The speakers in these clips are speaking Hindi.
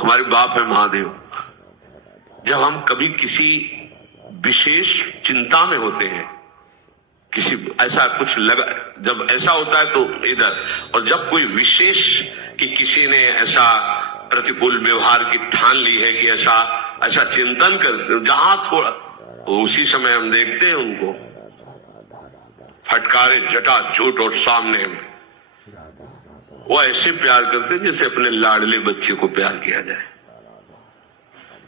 हमारे बाप है महादेव। जब हम कभी किसी विशेष चिंता में होते हैं, किसी ऐसा कुछ लगा, जब ऐसा होता है तो इधर, और जब कोई विशेष कि किसी ने ऐसा प्रतिकूल व्यवहार की ठान ली है कि ऐसा ऐसा चिंतन कर, जहां थोड़ा तो उसी समय हम देखते हैं उनको फटकारे जटा झूठ और सामने वो ऐसे प्यार करते हैं जैसे अपने लाडले बच्चे को प्यार किया जाए।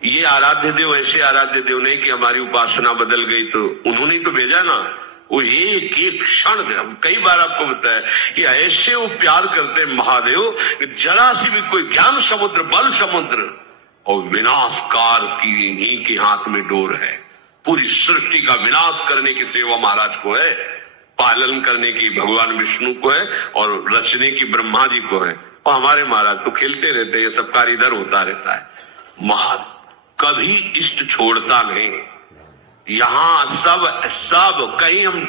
ये आराध्य देव ऐसे आराध्य देव नहीं कि हमारी उपासना बदल गई तो उन्होंने तो भेजा ना, वो एक एक क्षण कई बार आपको बताया कि ऐसे वो प्यार करते महादेव, जरा सी भी कोई ज्ञान समुद्र बल समुद्र और विनाशकार की इन्हीं के हाथ में डोर है। पूरी सृष्टि का विनाश करने की सेवा महाराज को है, पालन करने की भगवान विष्णु को है और रचने की ब्रह्मा जी को है। और हमारे महाराज तो खेलते रहते, ये सब कार्य इधर होता रहता है। महाराज कभी इष्ट छोड़ता नहीं। यहाँ सब कहीं हम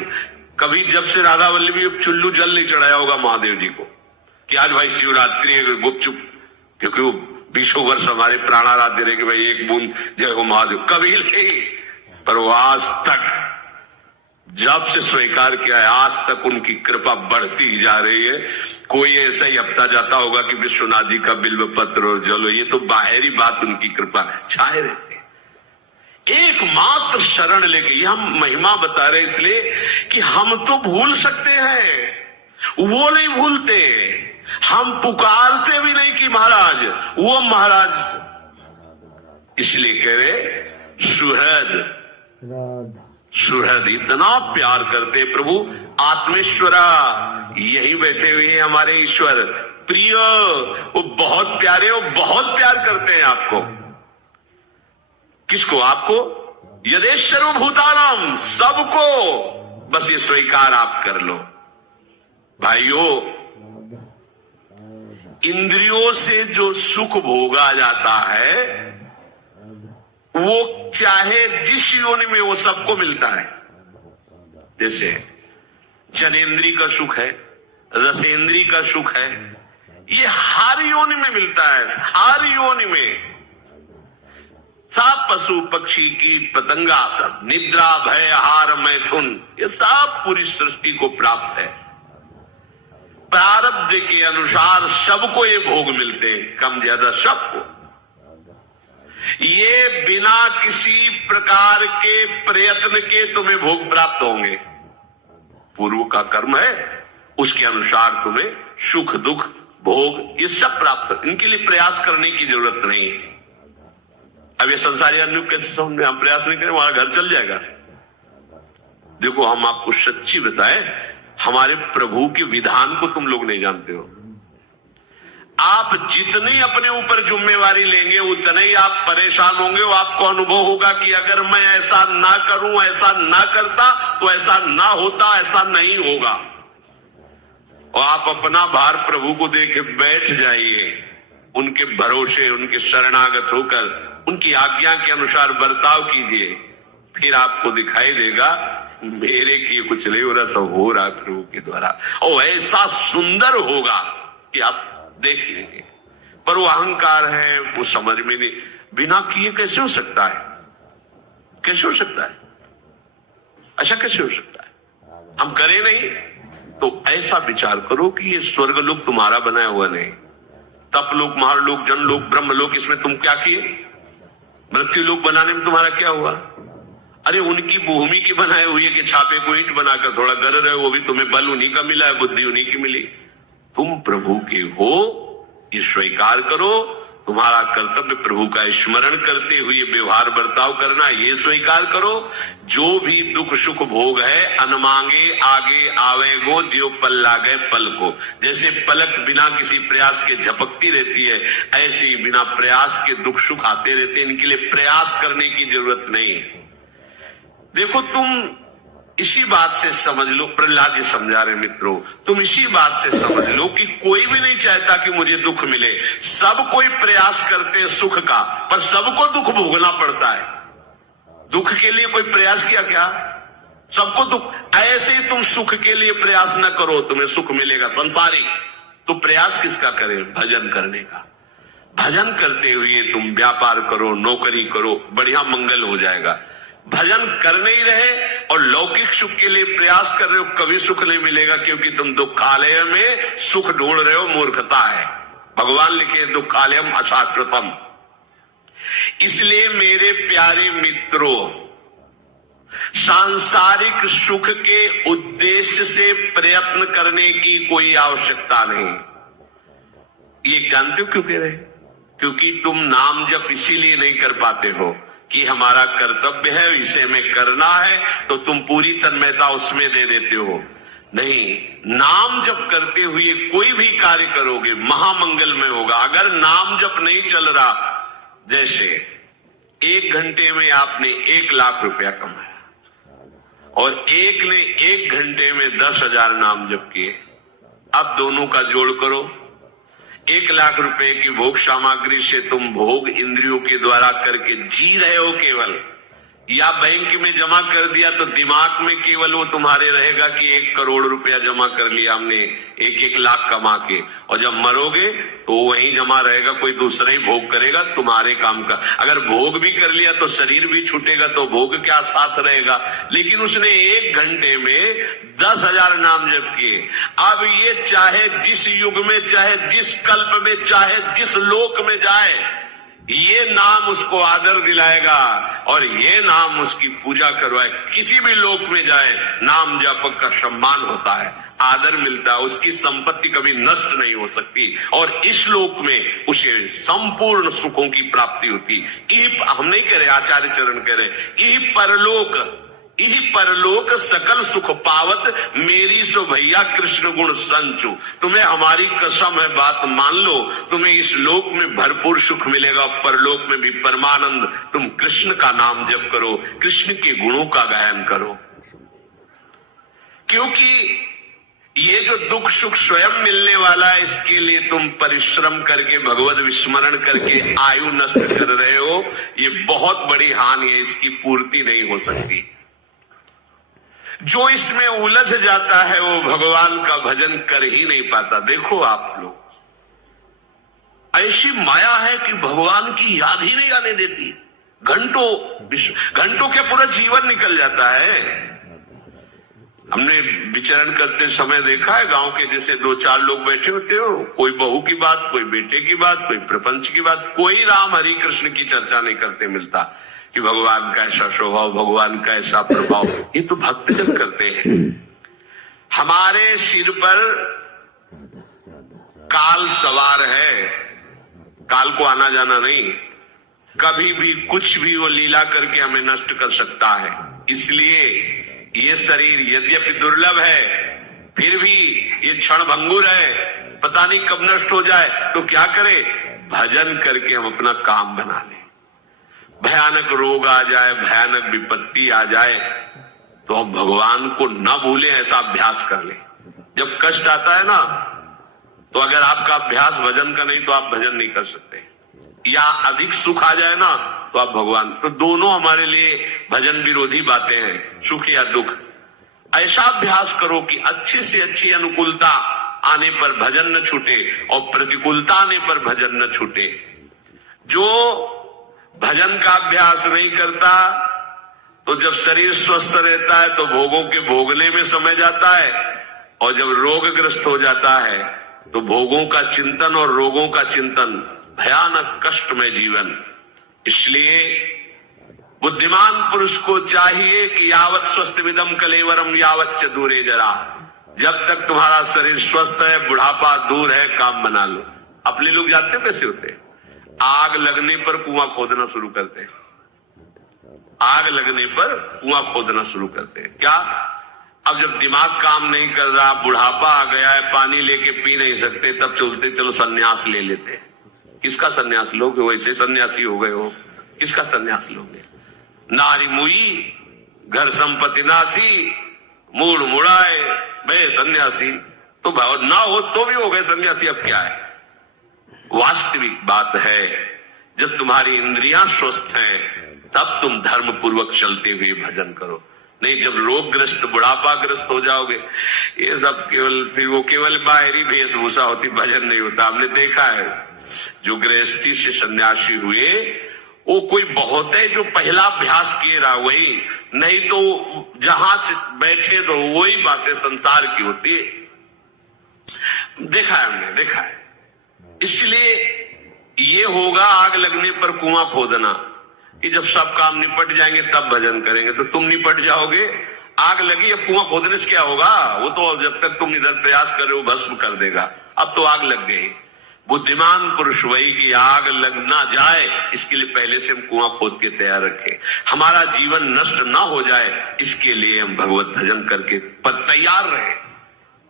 कभी जब से राधा वल्लभी चुल्लू जल नहीं चढ़ाया होगा महादेव जी को कि आज भाई शिवरात्रि है गुपचुप, क्योंकि वो 20 वर्ष हमारे प्राणाराध्य रहे कि भाई एक बूंद जय हो महादेव, कभी नहीं। पर वो आज तक जब से स्वीकार किया है आज तक उनकी कृपा बढ़ती ही जा रही है। कोई ऐसा ही हफ्ता जाता होगा कि विश्वनाथ जी का बिल्व पत्र और जलो, ये तो बाहरी बात उनकी कृपा छाए रहते। एकमात्र शरण लेके, ये हम महिमा बता रहे इसलिए कि हम तो भूल सकते हैं, वो नहीं भूलते। हम पुकारते भी नहीं कि महाराज, वो महाराज इसलिए कह रहे सुहृद सुहृद इतना प्यार करते प्रभु। आत्मेश्वरा यही बैठे हुए हैं हमारे ईश्वर प्रिय, वो बहुत प्यारे, वो बहुत प्यार करते हैं आपको। किसको? आपको। यदेश्वरो भूतानाम, सबको। बस ये स्वीकार आप कर लो भाइयों। इंद्रियों से जो सुख भोगा जाता है वो चाहे जिस योनि में वो सबको मिलता है। जैसे जनेन्द्री का सुख है, रसेंद्री का सुख है, ये हर योनि में मिलता है, हर योनि में। सब पशु पक्षी की पतंगा, सब निद्रा भय आहार मैथुन, ये सब पूरी सृष्टि को प्राप्त है। प्रारब्ध के अनुसार सबको ये भोग मिलते हैं, कम ज्यादा सबको। ये बिना किसी प्रकार के प्रयत्न के तुम्हें भोग प्राप्त होंगे। पूर्व का कर्म है, उसके अनुसार तुम्हें सुख दुख भोग ये सब प्राप्त, इनके लिए प्रयास करने की जरूरत नहीं। अब ये संसारी आदमी कैसे समझ में, हम प्रयास नहीं करें वहां घर चल जाएगा। देखो हम आपको सच्ची बताएं, हमारे प्रभु के विधान को तुम लोग नहीं जानते हो। आप जितनी अपने ऊपर जिम्मेवारी लेंगे उतना ही आप परेशान होंगे। वो आपको अनुभव होगा कि अगर मैं ऐसा ना करूं, ऐसा ना करता तो ऐसा ना होता, ऐसा नहीं होगा। और आप अपना भार प्रभु को देके बैठ जाइए, उनके भरोसे, उनके शरणागत होकर उनकी आज्ञा के अनुसार बर्ताव कीजिए, फिर आपको दिखाई देगा मेरे किए कुछ नहीं हो रहा, सब हो रहा है प्रभु के द्वारा। और ऐसा सुंदर होगा कि आप देख लीजिए। पर वो अहंकार है, वो समझ में नहीं, बिना किए कैसे हो सकता है? कैसे हो सकता है? ऐसा कैसे हो सकता है? हम करें नहीं तो ऐसा विचार करो कि ये स्वर्ग लोक तुम्हारा बनाया हुआ नहीं, तप लोक, महालोक, जनलोक, ब्रह्मलोक, इसमें तुम क्या किए? मृत्यु लोक बनाने में तुम्हारा क्या हुआ? अरे उनकी भूमि की बनाए हुई है कि छापे को ईंट बनाकर थोड़ा गर रहे हो, वो भी तुम्हें बल उन्हीं का मिला है, बुद्धि उन्हीं की मिली। तुम प्रभु के हो ये स्वीकार करो। तुम्हारा कर्तव्य प्रभु का स्मरण करते हुए व्यवहार बर्ताव करना, ये स्वीकार करो। जो भी दुख सुख भोग है अनमांगे आगे आवेगो, जो पल लागे पल को। जैसे पलक बिना किसी प्रयास के झपकती रहती है, ऐसे ही बिना प्रयास के दुख सुख आते रहते हैं। इनके लिए प्रयास करने की जरूरत नहीं। देखो तुम इसी बात से समझ लो, प्रहलाद जी समझा रहे मित्रों, तुम इसी बात से समझ लो कि कोई भी नहीं चाहता कि मुझे दुख मिले। सब कोई प्रयास करते हैं सुख का, पर सबको दुख भोगना पड़ता है। दुख के लिए कोई प्रयास किया क्या? सबको दुख। ऐसे ही तुम सुख के लिए प्रयास न करो, तुम्हें सुख मिलेगा संसारिक। तो प्रयास किसका करें? भजन करने का। भजन करते हुए तुम व्यापार करो, नौकरी करो, बढ़िया मंगल हो जाएगा। भजन करने ही रहे और लौकिक सुख के लिए प्रयास कर रहे हो, कभी सुख नहीं मिलेगा, क्योंकि तुम दुखालय में सुख ढूंढ रहे हो, मूर्खता है। भगवान लिखे दुखालयम अशाश्वतम। इसलिए मेरे प्यारे मित्रों, सांसारिक सुख के उद्देश्य से प्रयत्न करने की कोई आवश्यकता नहीं। ये जानते हो क्यों कह रहे? क्योंकि तुम नाम जप इसीलिए नहीं कर पाते हो कि हमारा कर्तव्य है, इसे में करना है, तो तुम पूरी तन्मयता उसमें दे देते हो। नहीं, नाम जप करते हुए कोई भी कार्य करोगे महामंगल में होगा। अगर नाम जप नहीं चल रहा, जैसे 1 घंटे में आपने 1 लाख रुपया कमाया और एक ने 1 घंटे में 10,000 नाम जप किए, अब दोनों का जोड़ करो। 1 लाख रुपए की भोग सामग्री से तुम भोग इंद्रियों के द्वारा करके जी रहे हो केवल, या बैंक में जमा कर दिया तो दिमाग में केवल वो तुम्हारे रहेगा कि 1 करोड़ रुपया जमा कर लिया हमने 1-1 लाख कमा के, और जब मरोगे तो वहीं जमा रहेगा, कोई दूसरा ही भोग करेगा तुम्हारे काम का। अगर भोग भी कर लिया तो शरीर भी छूटेगा, तो भोग क्या साथ रहेगा। लेकिन उसने 1 घंटे में 10,000 नाम जप किए। अब ये चाहे जिस युग में, चाहे जिस कल्प में, चाहे जिस लोक में जाए, ये नाम उसको आदर दिलाएगा और ये नाम उसकी पूजा करवाए। किसी भी लोक में जाए, नाम जापक का सम्मान होता है, आदर मिलता है, उसकी संपत्ति कभी नष्ट नहीं हो सकती और इस लोक में उसे संपूर्ण सुखों की प्राप्ति होती। हम नहीं कह रहे, आचार्य चरण कह रहे, इही परलोक सकल सुख पावत, मेरी सो भैया कृष्ण गुण संचु। तुम्हें हमारी कसम है, बात मान लो, तुम्हें इस लोक में भरपूर सुख मिलेगा, परलोक में भी परमानंद। तुम कृष्ण का नाम जप करो, कृष्ण के गुणों का गायन करो, क्योंकि ये जो दुख सुख स्वयं मिलने वाला है, इसके लिए तुम परिश्रम करके भगवत विस्मरण करके आयु नष्ट कर रहे हो। ये बहुत बड़ी हानि है, इसकी पूर्ति नहीं हो सकती। जो इसमें उलझ जाता है वो भगवान का भजन कर ही नहीं पाता। देखो आप लोग, ऐसी माया है कि भगवान की याद ही नहीं आने देती। घंटों के पूरा जीवन निकल जाता है। हमने विचरण करते समय देखा है, गांव के जैसे 2-4 लोग बैठे होते हो, कोई बहू की बात, कोई बेटे की बात, कोई प्रपंच की बात, कोई राम हरि कृष्ण की चर्चा नहीं करते मिलता कि भगवान का ऐसा स्वभाव, भगवान का ऐसा प्रभाव। ये तो भक्तजन करते हैं। हमारे सिर पर काल सवार है, काल को आना जाना नहीं, कभी भी कुछ भी वो लीला करके हमें नष्ट कर सकता है। इसलिए ये शरीर यद्यपि दुर्लभ है, फिर भी ये क्षण भंगुर है, पता नहीं कब नष्ट हो जाए। तो क्या करें? भजन करके हम अपना काम बना लें। भयानक रोग आ जाए, भयानक विपत्ति आ जाए, तो हम भगवान को न भूलें, ऐसा अभ्यास कर लें। जब कष्ट आता है ना, तो अगर आपका अभ्यास भजन का नहीं तो आप भजन नहीं कर सकते। या अधिक सुख आ जाए ना, तो आप भगवान, तो दोनों हमारे लिए भजन विरोधी बातें हैं, सुख या दुख। ऐसा अभ्यास करो कि अच्छी से अच्छी अनुकूलता आने पर भजन न छूटे और प्रतिकूलता आने पर भजन न छूटे। जो भजन का अभ्यास नहीं करता, तो जब शरीर स्वस्थ रहता है तो भोगों के भोगने में समय जाता है, और जब रोगग्रस्त हो जाता है तो भोगों का चिंतन और रोगों का चिंतन, भयानक कष्टमय जीवन। इसलिए बुद्धिमान पुरुष को चाहिए कि यावत स्वस्थ विदम कलेवरम यावत च दूरे जरा। जब तक तुम्हारा शरीर स्वस्थ है, बुढ़ापा दूर है, काम बना लो। अपने लोग जानते कैसे होते हैं? आग लगने पर कुआं खोदना शुरू करते हैं। आग लगने पर कुआं खोदना शुरू करते हैं। क्या? अब जब दिमाग काम नहीं कर रहा, बुढ़ापा आ गया है, पानी लेके पी नहीं सकते, तब चलते चलो सन्यास ले लेते हैं। किसका सन्यास लोगे? वैसे सन्यासी हो गए हो, किसका सन्यास लोगे? नारी मुई घर संपत्ति नासी, मूड मुड़ाए बे सन्यासी। तो भाव ना हो तो भी हो गए सन्यासी, अब क्या है? वास्तविक बात है, जब तुम्हारी इंद्रियां स्वस्थ हैं तब तुम धर्म पूर्वक चलते हुए भजन करो। नहीं, जब रोगग्रस्त बुढ़ापाग्रस्त हो जाओगे, ये सब केवल फिर वो केवल बाहरी वेशभूषा होती, भजन नहीं होता। हमने देखा है जो गृहस्थी से सन्यासी हुए वो कोई बहुत है जो पहला अभ्यास किए रहा वही, नहीं तो जहां बैठे तो वही बातें संसार की होती है। देखा है हमने, देखा है। इसलिए ये होगा आग लगने पर कुआं खोदना, कि जब सब काम निपट जाएंगे तब भजन करेंगे। तो तुम निपट जाओगे, आग लगी, अब कुआं खोदने से क्या होगा? वो तो जब तक तुम इधर प्रयास कर रहे हो भस्म कर देगा। अब तो आग लग गई। बुद्धिमान पुरुष वही कि आग लग ना जाए इसके लिए पहले से हम कुआं खोद के तैयार रखें। हमारा जीवन नष्ट ना हो जाए इसके लिए हम भगवत भजन करके तैयार रहे।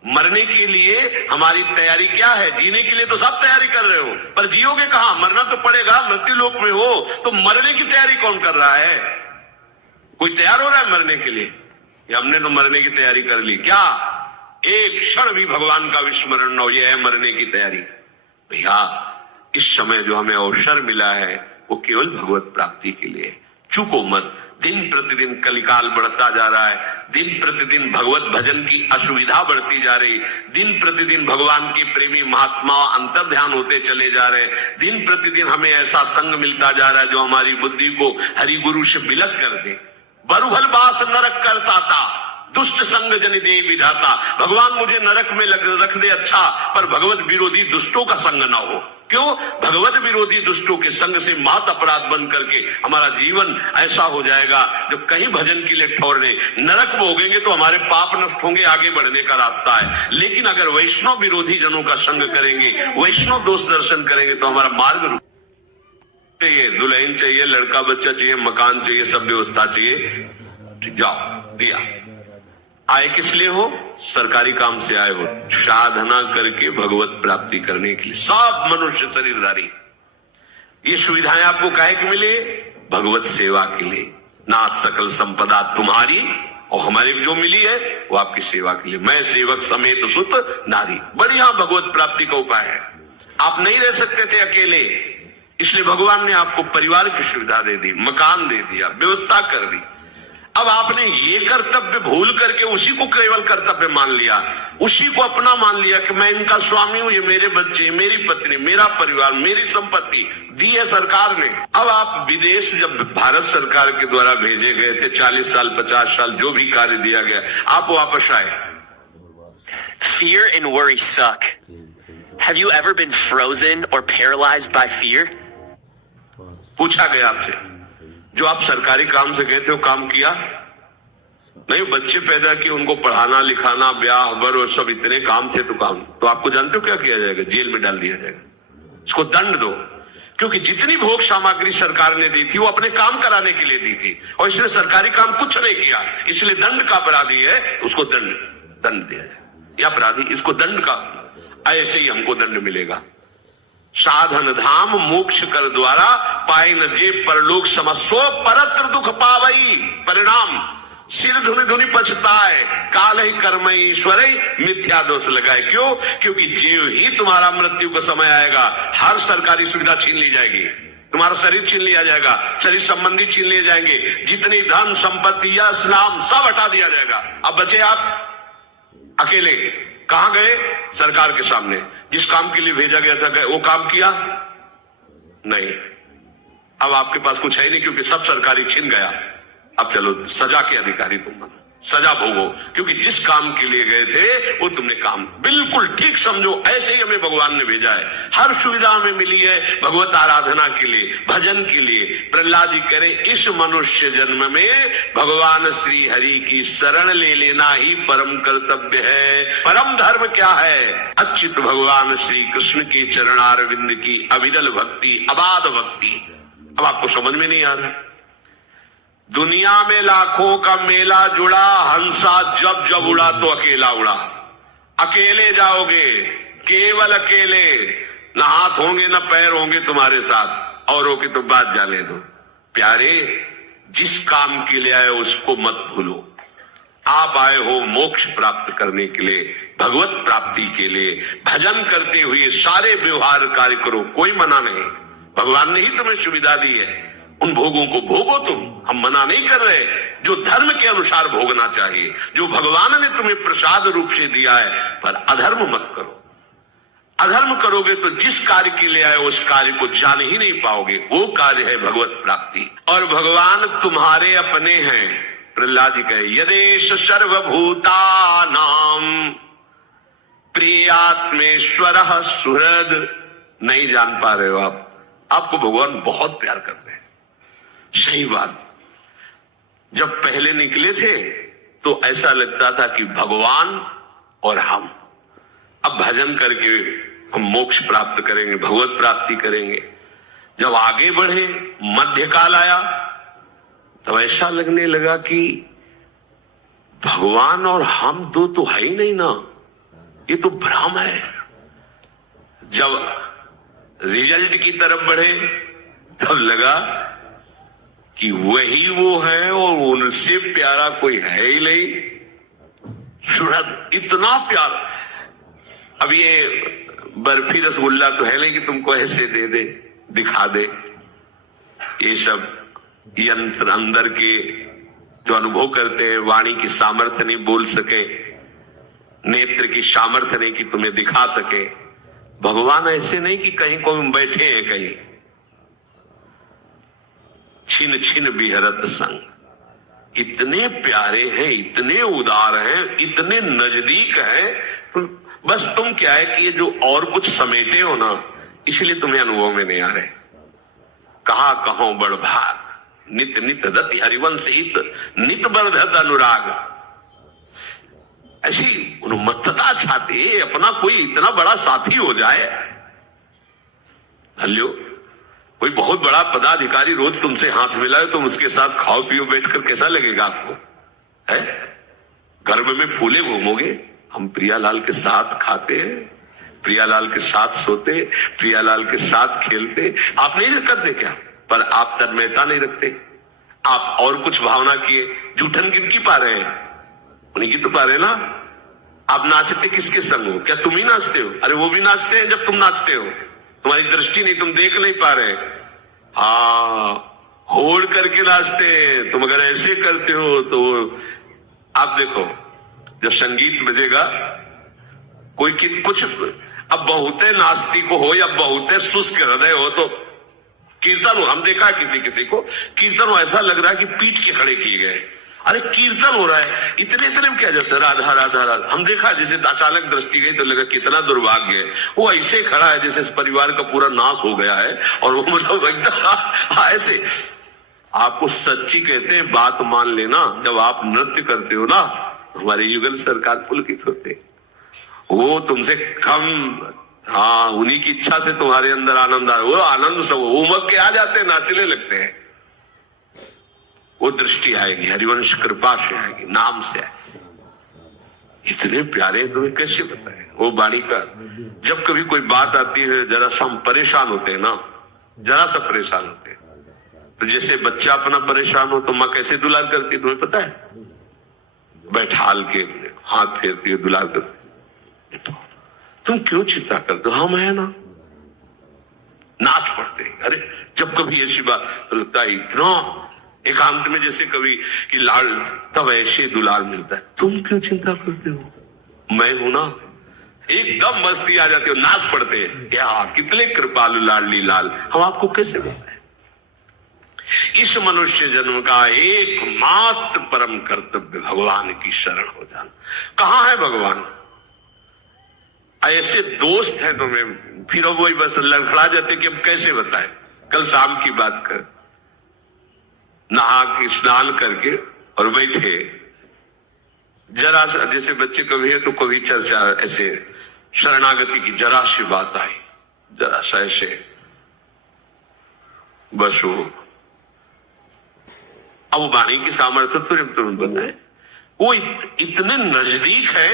मरने के लिए हमारी तैयारी क्या है? जीने के लिए तो सब तैयारी कर रहे हो, पर जियोगे कहां? मरना तो पड़ेगा, मृत्यु लोक में हो तो मरने की तैयारी कौन कर रहा है? कोई तैयार हो रहा है मरने के लिए? हमने तो मरने की तैयारी कर ली। क्या एक क्षण भी भगवान का विस्मरण न हो, यह है मरने की तैयारी। भैया इस समय जो हमें अवसर मिला है वो केवल भगवत प्राप्ति के लिए। चूको मत। दिन प्रतिदिन कलिकाल बढ़ता जा रहा है, दिन प्रतिदिन भगवत भजन की असुविधा बढ़ती जा रही, दिन प्रतिदिन भगवान के प्रेमी महात्मा अंतर ध्यान होते चले जा रहे, दिन प्रतिदिन हमें ऐसा संग मिलता जा रहा है जो हमारी बुद्धि को हरि गुरु से बिलक कर दे। बरुभल बास नरक करता था, दुष्ट संग जन दे विधाता। भगवान मुझे नरक में रख दे अच्छा, पर भगवत विरोधी दुष्टों का संग ना हो। क्यों? भगवत विरोधी दुष्टों के संग से महत अपराध बन करके हमारा जीवन ऐसा हो जाएगा जब कहीं भजन के लिए ठहरने नरक भोगेंगे तो हमारे पाप नष्ट होंगे, आगे बढ़ने का रास्ता है। लेकिन अगर वैष्णव विरोधी जनों का संग करेंगे, वैष्णव दोष दर्शन करेंगे तो हमारा मार्ग चाहिए, दुल्हन चाहिए, लड़का बच्चा चाहिए, मकान चाहिए, सब व्यवस्था चाहिए, जाओ दिया। आए किस लिए हो? सरकारी काम से आए हो, साधना करके भगवत प्राप्ति करने के लिए। सब मनुष्य शरीरधारी ये सुविधाएं आपको काहे के मिले? भगवत सेवा के लिए। नाथ सकल संपदा तुम्हारी, और हमारे जो मिली है वो आपकी सेवा के लिए। मैं सेवक समेत सुत नारी, बढ़िया भगवत प्राप्ति का उपाय है। आप नहीं रह सकते थे अकेले, इसलिए भगवान ने आपको परिवार की सुविधा दे दी, मकान दे दिया, व्यवस्था कर दी। अब आपने ये कर्तव्य भूल करके उसी को केवल कर्तव्य मान लिया, उसी को अपना मान लिया कि मैं इनका स्वामी हूं, ये मेरे बच्चे, मेरी पत्नी, मेरा परिवार, मेरी संपत्ति दी है सरकार ने। अब आप विदेश जब भारत सरकार के द्वारा भेजे गए थे, 40 साल 50 साल जो भी कार्य दिया गया, आप वापस आए। Fear and worry suck. Have you ever been frozen or paralyzed by fear? पूछा गया आपसे, जो आप सरकारी काम से गए थे वो काम किया नहीं? बच्चे पैदा किए, उनको पढ़ाना लिखाना, ब्याह बर और सब इतने काम थे, तो काम तो आपको जानते हो क्या किया जाएगा? जेल में डाल दिया जाएगा, इसको दंड दो। क्योंकि जितनी भोग सामग्री सरकार ने दी थी वो अपने काम कराने के लिए दी थी, और इसने सरकारी काम कुछ नहीं किया, इसलिए दंड का अपराधी है, उसको दंड दिया जाए। यह अपराधी, इसको दंड का, ऐसे ही हमको दंड मिलेगा। साधन धाम मोक्ष कर द्वारा पाए न जे परलोक समस्सो परत्र दुख पावई। परिणाम सिर धुनि धुनि पछताए, काल ही कर्म ईश्वर मिथ्या दोष लगाए। क्यों? क्योंकि जीव ही तुम्हारा मृत्यु का समय आएगा, हर सरकारी सुविधा छीन ली जाएगी, तुम्हारा शरीर छीन लिया जाएगा, शरीर संबंधी छीन लिए जाएंगे, जितनी धन संपत्ति यश नाम सब हटा दिया जाएगा। अब बचे आप अकेले। कहां गए? सरकार के सामने। जिस काम के लिए भेजा गया था गए, वो काम किया नहीं। अब आपके पास कुछ है नहीं, क्योंकि सब सरकारी छीन गया। अब चलो सजा के अधिकारी तुम बनो, सजा भोगो, क्योंकि जिस काम के लिए गए थे वो तुमने काम बिल्कुल ठीक समझो। ऐसे ही हमें भगवान ने भेजा है, हर सुविधा हमें मिली है भगवत आराधना के लिए, भजन के लिए। प्रहलाद जी कह रहे, इस मनुष्य जन्म में भगवान श्री हरि की शरण ले लेना ही परम कर्तव्य है। परम धर्म क्या है? अच्युत भगवान श्री कृष्ण के चरणारविंद की अविरल भक्ति, अबाध भक्ति। अब आपको समझ में नहीं आ रहा? दुनिया में लाखों का मेला जुड़ा, हंसा जब जब उड़ा तो अकेला उड़ा। अकेले जाओगे, केवल अकेले, न हाथ होंगे न पैर होंगे तुम्हारे साथ, औरों की तो बात जाने दो। प्यारे, जिस काम के लिए आए उसको मत भूलो। आप आए हो मोक्ष प्राप्त करने के लिए, भगवत प्राप्ति के लिए। भजन करते हुए सारे व्यवहार कार्य करो, कोई मना नहीं। भगवान ने ही तुम्हें सुविधा दी है, उन भोगों को भोगो तुम, हम मना नहीं कर रहे। जो धर्म के अनुसार भोगना चाहिए, जो भगवान ने तुम्हें प्रसाद रूप से दिया है, पर अधर्म मत करो। अधर्म करोगे तो जिस कार्य के लिए आए उस कार्य को जान ही नहीं पाओगे। वो कार्य है भगवत प्राप्ति। और भगवान तुम्हारे अपने हैं। प्रहलाद जी कहे यदेश सर्वभूतानां प्रियात्मेश्वर सुहृद। नहीं जान पा रहे हो आप, आपको भगवान बहुत प्यार करते हैं। सही बात, जब पहले निकले थे तो ऐसा लगता था कि भगवान और हम, अब भजन करके हम मोक्ष प्राप्त करेंगे, भगवत प्राप्ति करेंगे। जब आगे बढ़े, मध्यकाल आया, तो ऐसा लगने लगा कि भगवान और हम दो तो है ही नहीं ना, ये तो भ्रम है। जब रिजल्ट की तरफ बढ़े तब लगा कि वही वो है और उनसे प्यारा कोई है ही नहीं। सुहृद, इतना प्यार। अब ये बर्फी रसगुल्ला तो है नहीं कि तुमको ऐसे दे दे, दिखा दे। ये सब यंत्र अंदर के जो अनुभव करते हैं, वाणी की सामर्थ्य नहीं बोल सके, नेत्र की सामर्थ्य नहीं कि तुम्हें दिखा सके। भगवान ऐसे नहीं कि कहीं कोई बैठे हैं कहीं, छिन छिन बिहरत संग। इतने प्यारे हैं, इतने उदार हैं, इतने नजदीक हैं। बस तुम क्या है कि ये जो और कुछ समेटे हो ना, इसलिए तुम्हें अनुभव में नहीं आ रहे। कहा कहो बड़ भाग, नित नित रति हरिवंश हित, नित बर्धत अनुराग। ऐसी उन्मत्तता चाहती, अपना कोई इतना बड़ा साथी हो जाए। हल्लो, कोई बहुत बड़ा पदाधिकारी रोज तुमसे हाथ मिलाए, तुम उसके साथ खाओ पियो बैठकर, कैसा लगेगा आपको? है घर में फूले घूमोगे। हम प्रियालाल के साथ खाते हैं, प्रियालाल के साथ सोते, प्रियालाल के साथ खेलते। आप नहीं करते क्या? पर आप तन्मयता नहीं रखते। आप और कुछ भावना किए, जूठन किनकी पा रहे हैं? उन्हीं की तो पा रहे ना। आप नाचते किसके संग हो? क्या तुम ही नाचते हो? अरे वो भी नाचते हैं जब तुम नाचते हो। तुम्हारी दृष्टि नहीं, तुम देख नहीं पा रहे। हाँ, होड़ करके नाचते हैं। तुम अगर ऐसे करते हो तो आप देखो, जब संगीत बजेगा, कोई कुछ, अब बहुते नास्तिक हो या बहुते शुष्क हृदय हो तो कीर्तन हो, हम देखा है किसी किसी को कीर्तन हो, ऐसा लग रहा है कि पीठ के खड़े किए गए। अरे कीर्तन हो रहा है, इतने इतने में क्या जाता है, राधा राधा राधा। हम देखा जैसे अचानक दृष्टि गई तो लगा कितना दुर्भाग्य है। वो ऐसे खड़ा है जैसे इस परिवार का पूरा नाश हो गया है, और वो मतलब एकदम ऐसे। आपको सच्ची कहते हैं, बात मान लेना, जब आप नृत्य करते हो ना, हमारे युगल सरकार पुलकित होते। वो तुमसे कम, हाँ, उन्हीं की इच्छा से तुम्हारे अंदर आनंद आ, वो आनंद सब उमग के आ जाते हैं, नाचने लगते हैं। वो दृष्टि आएगी, हरिवंश कृपा से आएगी, नाम से आएगी। इतने प्यारे तुम्हें कैसे बताए वो वाणी का। जब कभी कोई बात आती है, जरा सा हम परेशान होते हैं ना, जरा सा परेशान होते हैं, तो जैसे बच्चा अपना परेशान हो तो माँ कैसे दुलार करती है तुम्हें पता है? बैठाल के हाथ फेरती है, दुलार करती। तुम क्यों चिंता करते हो? हम है ना, नाच पड़ते। अरे जब कभी ऐसी बात तो लगता है इतना एकांत में जैसे कभी कि लाल, तब ऐसे दुलार मिलता है। तुम क्यों चिंता करते हो? मैं हूं ना। एकदम मस्ती आ जाती हो, नाच पड़ते हैं। क्या कितने कृपालु लाडली लाल। हम आपको कैसे बताएं? इस मनुष्य जन्म का एकमात्र परम कर्तव्य भगवान की शरण हो जाना। कहां है भगवान? ऐसे दोस्त हैं तुम्हें, फिर वही बस लड़खड़ा जाते कि अब कैसे बताएं। कल शाम की बात कर, नहा के स्नान करके और बैठे, जरा सा जैसे बच्चे कभी है तो कभी चर्चा, ऐसे शरणागति की जरा सी बात आई, जरा सा ऐसे बस वो, अब वाणी की सामर्थ्य तो तुरंत बताए। वो इतने नजदीक है,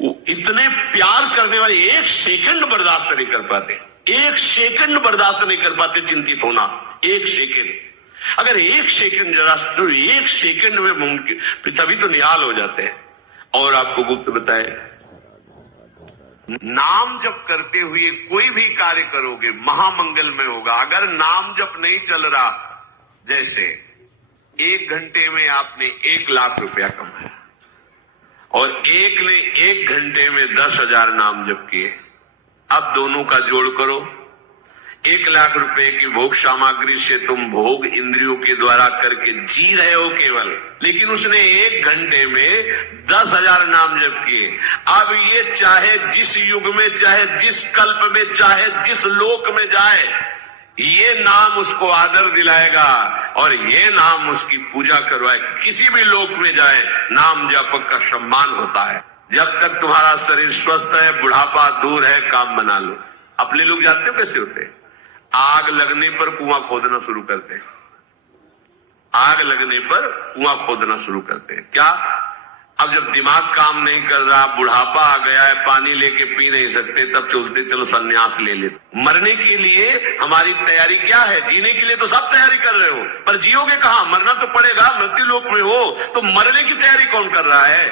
वो इतने प्यार करने वाले, एक सेकंड बर्दाश्त नहीं कर पाते, एक सेकंड बर्दाश्त नहीं कर पाते चिंतित होना। एक सेकंड, अगर एक सेकंड जरा, तो एक सेकंड में मुमकिन, तभी तो निहाल हो जाते हैं। और आपको गुप्त बताए, नाम जप करते हुए कोई भी कार्य करोगे महामंगल में होगा। अगर नाम जप नहीं चल रहा, जैसे 1 घंटे में आपने 1 लाख रुपया कमाया और एक ने 1 घंटे में 10,000 नाम जप किए, अब दोनों का जोड़ करो। 1 लाख रुपए की भोग सामग्री से तुम भोग इंद्रियों के द्वारा करके जी रहे हो केवल, लेकिन उसने 1 घंटे में 10,000 नाम जप किए। अब ये चाहे जिस युग में, चाहे जिस कल्प में, चाहे जिस लोक में जाए, ये नाम उसको आदर दिलाएगा और ये नाम उसकी पूजा करवाए। किसी भी लोक में जाए, नाम जपक का सम्मान होता है। जब तक तुम्हारा शरीर स्वस्थ है, बुढ़ापा दूर है, काम बना लो। अपने लोग जानते हो कैसे होते हैं? आग लगने पर कुआं खोदना शुरू करते हैं। आग लगने पर कुआं खोदना शुरू करते हैं। क्या? अब जब दिमाग काम नहीं कर रहा, बुढ़ापा आ गया है, पानी लेके पी नहीं सकते, तब चलते चलो सन्यास ले लेते। मरने के लिए हमारी तैयारी क्या है? जीने के लिए तो सब तैयारी कर रहे हो, पर जियोगे कहां? मरना तो पड़ेगा। मृत्यु लोक में हो तो मरने की तैयारी कौन कर रहा है?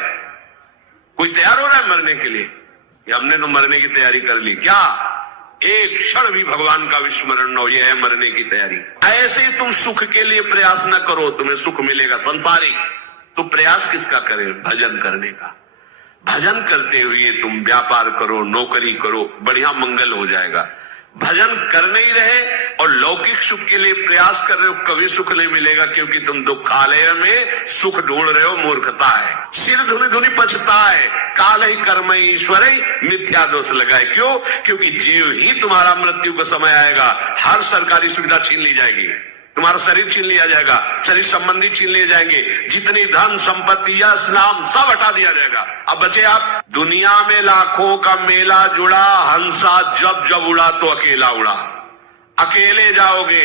कोई तैयार हो रहा है मरने के लिए? हमने तो मरने की तैयारी कर ली। क्या एक क्षण भी भगवान का विस्मरण न हो, यह है मरने की तैयारी। ऐसे ही तुम सुख के लिए प्रयास न करो, तुम्हें सुख मिलेगा संसारिक। तो प्रयास किसका करें? भजन करने का। भजन करते हुए तुम व्यापार करो, नौकरी करो, बढ़िया मंगल हो जाएगा। भजन करने ही रहे और लौकिक सुख के लिए प्रयास कर रहे हो, कभी सुख नहीं मिलेगा, क्योंकि तुम दुखालय में सुख ढूंढ रहे हो। मूर्खता है। सिर धुनी धुनी पछताए, काल ही कर्म ईश्वर ही मिथ्या दोष लगाए। क्यों? क्योंकि जीव ही तुम्हारा मृत्यु का समय आएगा, हर सरकारी सुविधा छीन ली जाएगी, तुम्हारा शरीर छीन लिया जाएगा, शरीर संबंधी छीन लिए जाएंगे, जितनी धन संपत्ति यश नाम सब हटा दिया जाएगा। अब बचे आप। दुनिया में लाखों का मेला जुड़ा, हंसा जब जब उड़ा तो अकेला उड़ा। अकेले जाओगे।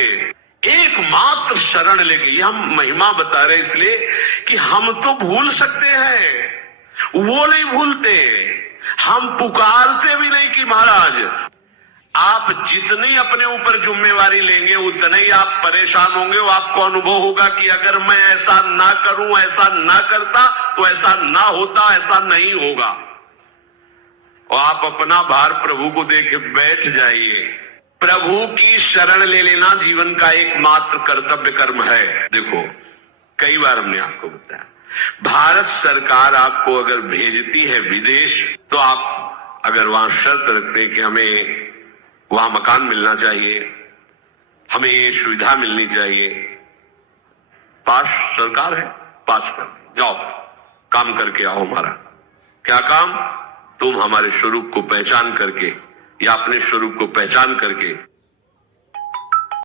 एकमात्र शरण लेके, ये हम महिमा बता रहे इसलिए कि हम तो भूल सकते हैं, वो नहीं भूलते। हम पुकारते भी नहीं कि महाराज, आप जितनी अपने ऊपर जिम्मेवारी लेंगे उतना ही आप परेशान होंगे। वो आपको अनुभव होगा कि अगर मैं ऐसा ना करूं, ऐसा ना करता तो ऐसा ना होता, ऐसा नहीं होगा। और आप अपना भार प्रभु को देके बैठ जाइए। प्रभु की शरण ले लेना जीवन का एकमात्र कर्तव्य कर्म है। देखो, कई बार हमने आपको बताया, भारत सरकार आपको अगर भेजती है विदेश, तो आप अगर वहां शर्त रखते हैं कि हमें वहां मकान मिलना चाहिए, हमें ये सुविधा मिलनी चाहिए, पास सरकार है, पास कर जाओ, काम करके आओ। हमारा क्या काम? तुम हमारे स्वरूप को पहचान करके या अपने स्वरूप को पहचान करके